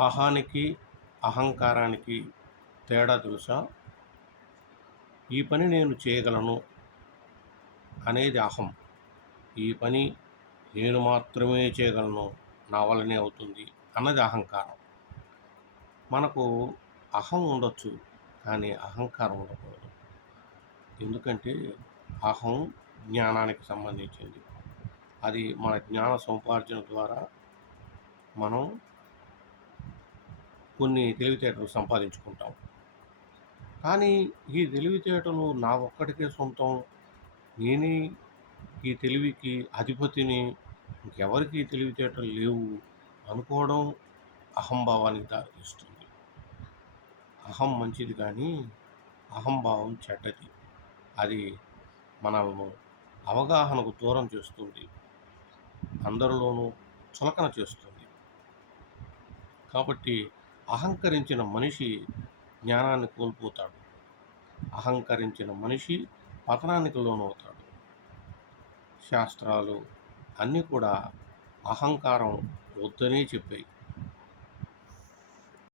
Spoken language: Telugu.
అహానికి అహంకారానికి తేడా తెలుసా? ఈ పని నేను చేయగలను అనేది అహం. ఈ పని నేను మాత్రమే చేయగలను నా వల్లనే అవుతుంది అన్నది అహంకారం. మనకు అహం ఉండొచ్చు కానీ అహంకారం ఉండకూడదు. ఎందుకంటే అహం జ్ఞానానికి సంబంధించింది. అది మన జ్ఞాన సముపార్జన ద్వారా మనం కొన్ని తెలివితేటలు సంపాదించుకుంటాం. కానీ ఈ తెలివితేటలు నా ఒక్కడికే సొంతం. నేనే ఈ తెలివికి అధిపతిని. ఇంకెవరికి తెలివితేటలు లేవు అనుకోవడం అహంభావానికి దారితీస్తుంది. అహం మంచిది కానీ అహంభావం చెడ్డది. అది మనల్ని అవగాహనకు దూరం చేస్తుంది. అందరిలోనూ చులకన చేస్తుంది. కాబట్టి అహంకరించిన మనిషి జ్ఞానాన్ని కోల్పోతాడు. అహంకరించిన మనిషి పతనానికి లోనవుతాడు. శాస్త్రాలు అన్నీ కూడా అహంకారం వద్దనే చెప్పాయి.